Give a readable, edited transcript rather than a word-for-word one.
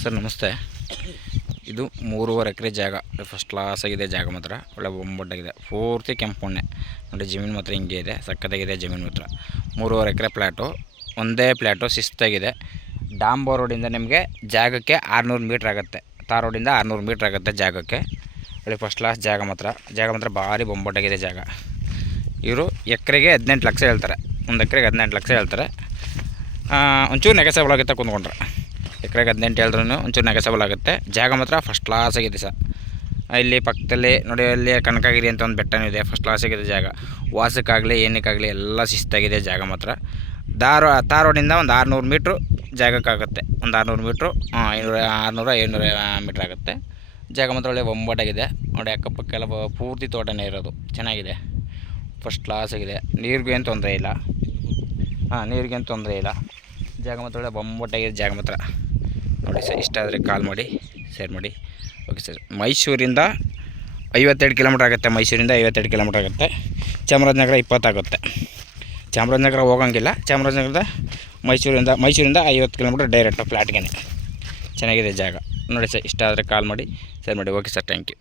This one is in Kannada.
ಸರ್ ನಮಸ್ತೆ. ಇದು 3.5 ಎಕರೆ ಜಾಗ. ಫಸ್ಟ್ ಕ್ಲಾಸ್ ಆಗಿದೆ ಜಾಗ ಮಾತ್ರ. ಒಳ್ಳೆ ಬೊಂಬಟ್ಟಾಗಿದೆ. ಪೂರ್ತಿ ಕೆಂಪು ಮಣ್ಣೆ ನೋಡಿ. ಜಮೀನು ಮಾತ್ರ ಹಿಂಗೆ ಇದೆ, ಸಕ್ಕತ್ತಾಗಿದೆ ಜಮೀನು ಮಾತ್ರ. 3.5 ಎಕರೆ ಪ್ಲ್ಯಾಟು, ಒಂದೇ ಪ್ಲ್ಯಾಟು, ಶಿಸ್ತಾಗಿದೆ. ಡಾಂಬರ್ ರೋಡಿಂದ ನಿಮಗೆ ಜಾಗಕ್ಕೆ 600 ಮೀಟ್ರ್ ಆಗುತ್ತೆ. ತಾರ್ ರೋಡಿಂದ 600 ಮೀಟ್ರ್ ಆಗುತ್ತೆ ಜಾಗಕ್ಕೆ. ಒಳ್ಳೆ ಫಸ್ಟ್ ಕ್ಲಾಸ್ ಜಾಗ ಮಾತ್ರ ಭಾರಿ ಬೊಂಬಟ್ಟಾಗಿದೆ ಜಾಗ. ಇವರು ಎಕರೆಗೆ 18 ಲಕ್ಷ ಹೇಳ್ತಾರೆ. ಒಂದು ಎಕರೆಗೆ 18 ಲಕ್ಷ ಹೇಳ್ತಾರೆ. ಒಂಚೂರು ನೆಗೆಸಬಲ್ ಆಗುತ್ತೆ ಕುಂದ್ಕೊಂಡ್ರೆ. ಎಕರೆಗೆ 18 ಹೇಳಿದ್ರೂ ಒಂಚೂರು ನೆಗೆಸಬಲ್ ಆಗುತ್ತೆ. ಜಾಗ ಮಾತ್ರ ಫಸ್ಟ್ ಕ್ಲಾಸ್ ಆಗಿದೆ ಸರ್. ಇಲ್ಲಿ ಪಕ್ಕದಲ್ಲಿ ನೋಡಿ, ಅಲ್ಲಿ ಕನಕಗಿರಿ ಅಂತ ಒಂದು ಬೆಟ್ಟನೂ ಇದೆ. ಫಸ್ಟ್ ಕ್ಲಾಸ್ ಆಗಿದೆ ಜಾಗ. ವಾಸಕ್ಕಾಗಲಿ ಏನಕ್ಕಾಗಲಿ ಎಲ್ಲ ಶಿಸ್ತಾಗಿದೆ ಜಾಗ ಮಾತ್ರ. ತಾರ್ ರೋಡಿಂದ ಒಂದು 600 ಮೀಟ್ರು ಜಾಗಕ್ಕಾಗುತ್ತೆ. ಒಂದು 600 ಮೀಟ್ರು, 600-700 ಮೀಟ್ರ್ ಆಗುತ್ತೆ. ಜಾಗ ಮಾತ್ರ ಒಳ್ಳೆ ಬೊಂಬಾಟಾಗಿದೆ ನೋಡಿ. ಅಕ್ಕಪಕ್ಕ ಎಲ್ಲ ಪೂರ್ತಿ ತೋಟನೇ ಇರೋದು. ಚೆನ್ನಾಗಿದೆ, ಫಸ್ಟ್ ಕ್ಲಾಸ್ ಆಗಿದೆ. ನೀರಿಗೇನು ತೊಂದರೆ ಇಲ್ಲ. ನೀರಿಗೇನು ತೊಂದರೆ ಇಲ್ಲ. ಜಾಗ ಮಾತ್ರ ಒಳ್ಳೆ ಬೊಂಬಾಟಾಗಿದೆ ಜಾಗ ಮಾತ್ರ ನೋಡಿ ಸರ್. ಇಷ್ಟ ಆದರೆ ಕಾಲ್ ಮಾಡಿ, ಶೇರ್ ಮಾಡಿ. Okay sir. ಮೈಸೂರಿಂದ 52 ಕಿಲೋಮೀಟ್ರ್ ಆಗುತ್ತೆ. ಮೈಸೂರಿಂದ 52 ಕಿಲೋಮೀಟ್ರ್ ಆಗುತ್ತೆ. ಚಾಮರಾಜನಗರ 20 ಆಗುತ್ತೆ. ಚಾಮರಾಜನಗರ ಹೋಗೋಂಗಿಲ್ಲ. ಚಾಮರಾಜನಗರದ ಮೈಸೂರಿಂದ 50 ಕಿಲೋಮೀಟ್ರ್ ಡೈರೆಕ್ಟು ಫ್ಲ್ಯಾಟ್ಗೆ. ಚೆನ್ನಾಗಿದೆ ಜಾಗ ನೋಡಿ ಸರ್. ಇಷ್ಟ ಆದರೆ ಕಾಲ್ ಮಾಡಿ, ಶೇರ್ ಮಾಡಿ. Okay sir, thank you.